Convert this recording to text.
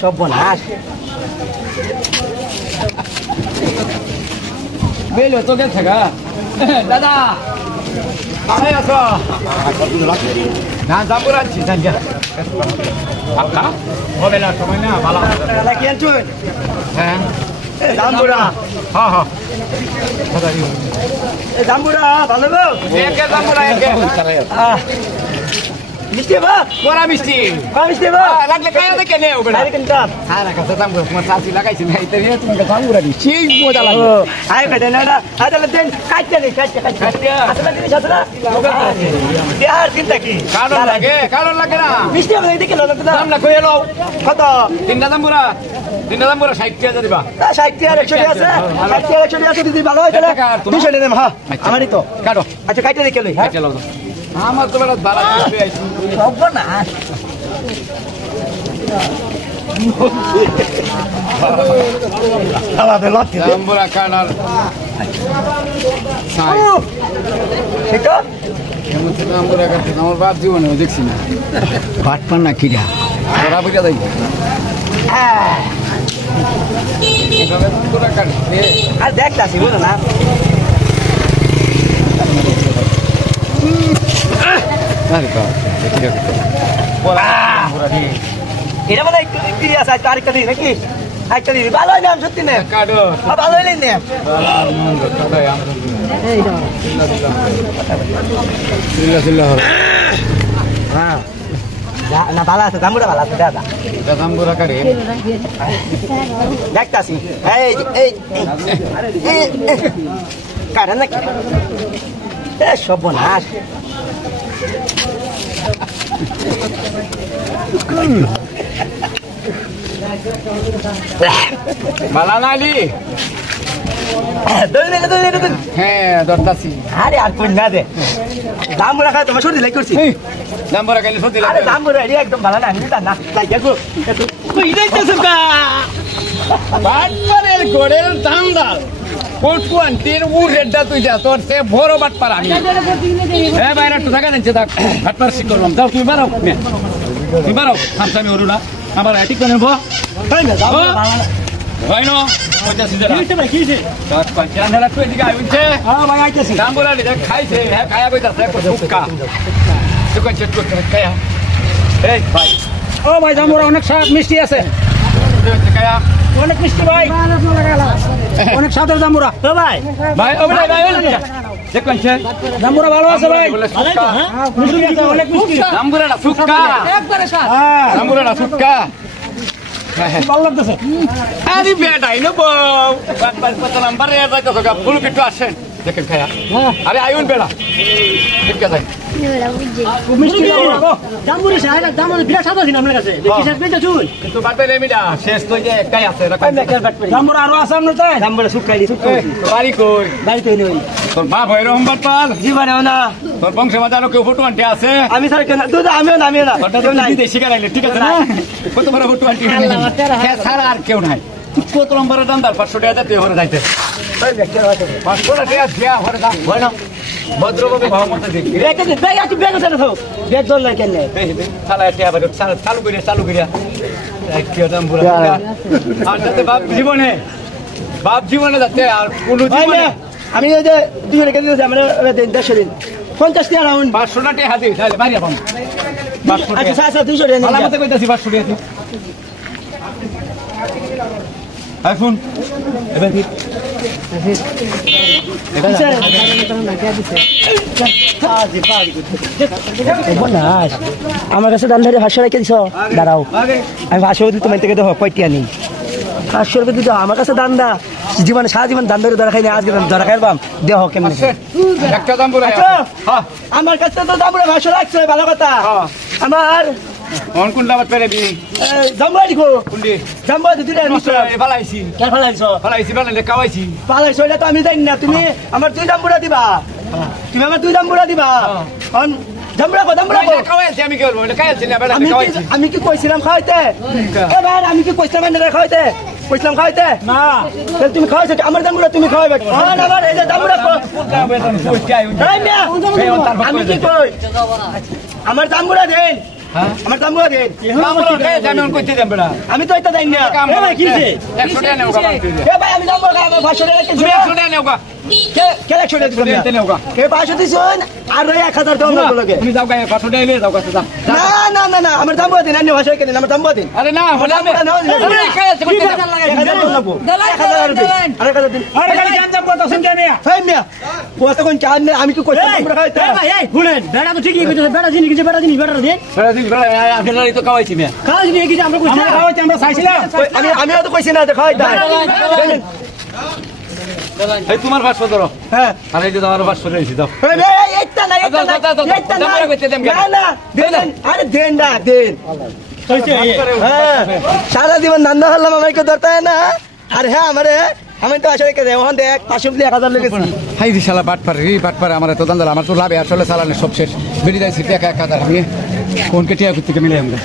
সর্বনাশ বেলো তো গেছে গা দাদা আরে আসো না যাবো রাখছি জানজা আকা হবে না সময় না ভালো কি আনছো হ্যাঁ জাম্বুরা হ্যাঁ হ্যাঁ জাম্বুরা ভালো গো একে জাম্বুরা একে মিষ্টি বা বড়া মিষ্টি মিষ্টি বা লাগলে কায়া দেখে নে ওবে আরে কিন্তু সারা কথা জাম্বুরা তোমার সাথী লাগাইছি না এটা নিয়ে তুমি জাম্বুরা দি সেই মজা লাগে আয় কাটে না আদালে দেন কাটতে নেই কাটতে আসলে জিনিস আছে না বিহার চিন্তা কি কারণ লাগে না মিষ্টি হবে এদিকে লোক দাম না কই এলো কত তিনটা জাম্বুরা 60 টাকা দিবা 60 টাকা 100 আছে 60 টাকা 100 আছে দিদি ভালো হয় তাহলে 200 টাকা দেব হ্যাঁ আমারই তো কাটো আচ্ছা কাটতে দেখে লই কাটে লাও আমার তো বড় বালা দিতে আইছি সর্বনাশ আলাদা লতি জাম্বুরা কানার সাই ঠিক এমন তো জাম্বুরা কাটে আমার বাপ জীবনে দেখছি না বাটপান না কিরা ওরা বুঝা দেই এভাবে তোরা কাটে আর দেখতাছি বুঝো না আরে বাবা ঠিক আছে বলা জাম্বুরা দি এটা মানে একটু ক্রিয়াস আছে আরেকটা দিই নাকি আরেকটা দিই ভালো হয় না সত্যি না কাটো ভালো হইলেই না হ্যাঁ না ভালো আছে জাম্বুরা ভালো আছে দাদা জাম্বুরা কাটে দেখতাছি এই এই কারণ নাকি সর্বনাশ বালা নালি হ্যাঁ দরদাসি আরে আর কোন না দে জাম্বুরা খায় তোমার সর্দি লাইক করছি জাম্বুরা খাইলে সত্যি আরে জাম্বুরা এর একদম ভালো না আমি না লাইক গো কই যাইতেছ কা বাটপারের গোড়ের দামদার কোটকু আন্টির উড়েডা তুই যা তোর সে বড় বাটপার আমি এ বাইরে একটু থাকা নিচে থাক বাটপার শিখ করলাম যাও তুমি বাড়াও তুমি বাড়াও হামসামি হরু না আমার ঠিক করে নেবো তাই না জাম্বুরা ভালো না হয় না পয়সা সিজারা কিছে ভাই কিছে 10-15 লাখ এদিকে আইছে হ্যাঁ ভাই আইতেছি জাম্বুরা দিকে খাইছে হ্যাঁ খায়া কইতাছে ফুক্কা তুই কোন চেট করতে খায়া এই ভাই ও ভাই জাম্বুরা অনেক স্বাদ মিষ্টি আছে খায়া অনেক মিষ্টি ভাই অনেক স্বাদের জাম্বুরা তো ভাই ভাই ও ভাই ভাই দেখুন জাম্বুরা ভালো আছে ভাই মিষ্টি আছে অনেক মিষ্টি জাম্বুরা না ফুক্কা একবারে স্বাদ জাম্বুরা না ফুক্কা ভালো লাগতেছে আরে বেটা ইনো বউ কত নাম্বার এ যাইতো গা ফুল কিটু আসেন দেখেন খায়া আরে আইউন বেটা ঠিক আছে মিষ্টি জাম্বুরি সাহেব দাম বিরাট স্বাদ আছে আপনার কাছে দেখি শেষ পেতে চুল কিন্তু বাটবে লেমিডা শেষ তো যে একটাই আছে রাখাই জাম্বুরা আরো আছে আপনার তাই জাম্বুরা শুকাইলি বাড়ি কই বাড়িতে নেই তোর বাপ হইরো হম্বারপাল জীবনে না তোর বংশ মাঝানো কেউ ফটো আনতে আছে আমি স্যার কেন দুধ আমিও না ওটা তো নাই দেশি গাইলে ঠিক আছে না কত বড় ফটো আনতে হ্যাঁ সারা আর কেউ নাই কত নম্বরের দাম 500 টাকা দিতে হরে যাইতে 500 টাকা দিয়া হরে দাম হয় না ভদ্রভাবে ভাব মতো দেখি ব্যাগ আছে ব্যাগ আছে তো ব্যাগ দল নাই কেন সালা এটা আবার চালু করিয়া কি দাম পুরো আর যাতে বাপ জীবনে যাতে আর কোন জীবনে আমি ওই যে 200 টাকা দিয়েছি আমরা 150 দিন 50 টাকা রাউন্ড 500 টাকা হাতে তাহলে বাইরে পাবো 500 আচ্ছা স্যার 200 টাকা ভালো মতো কইতাছি 500 টাকা আইফোন এবার কি এটা আমার কাছে দাম ধরে 500 রেখে দিছ দাঁড়াও আমি 500 দিতে তোমার থেকে দেখো কয়টিয়া নেই 500 রুপয়ে দিতে আমার কাছে দাম দা জীবনে সারা জীবন দাম ধরে ধরা খাই না আজকে ধরা খাইবাম দেহ কেমন একটা দাম বলে হ্যাঁ আমার কাছে তো দাম বলে 500 রাখছে ভালো কথা আমার কোন কোন দাম পেরে দি জাম্বা দিকো কোনডি জাম্বা দুইটা নিছো ভালাইছি কে ভালাইছো ভালাইলে কাওয়াইছি ভালাইছো এটা তো আমি জানি না তুমি আমার দুই জাম্বুরা দিবা তুমি আমার দুই জাম্বুরা দিবা কোন জাম্বুরা কাওয়াইছি আমি কি বলবো এটা কাওয়াইছি না বেলা কাওয়াইছি আমি কি কইছিলাম খাইতে এবার আমি কি কইছিলাম না খাইতে কইছিলাম খাইতে না তাহলে তুমি খাইছো আমার জাম্বুরা তুমি খাইবে আর আমার এই যে জাম্বুরা আমি কি কই আমার জাম্বুরা দেন আমার দাম বলে দেন আমি তো এটা দেন না একশো টাকা নেও গা এ ভাই আমি দাম বলে আমার 500 টাকা তুমি একশো টাকা নেও গা কে 100 টাকা দিবেন নেও গা কে 500 দিছেন আর 1000 দাম লাগে তুমি যাও গা 500 টাকা নিয়ে যাও গা যাও না আমার দাম বলে দেন আমি ভাষা কেন আমার দাম বলে দেন আরে না হলে আমি আমি কি করছি আপনারা তো খাওয়াইছি মিয়া আমিও তো কইছি না খাওয়াই এই তোমার 500 ধরো হ্যাঁ আর এই যে তোমার 500 দিয়েছি দাও আরে দেন না দেন হ্যাঁ সারা জীবন ধান্দা হলাম আমাকে ধরতে হয় না আর হ্যাঁ আমারে আমি তো আসলে কে ওখান দেখ 500 1000 লেগেছি হাই রে শালা বাটপার আমার তো দান্দাল আমার তো লাভে আসলে চালানের সব শেষ বেরিয়ে যাইছি টাকা 1000 নিয়ে কোন কে টিয়া করতে মিলে আমরা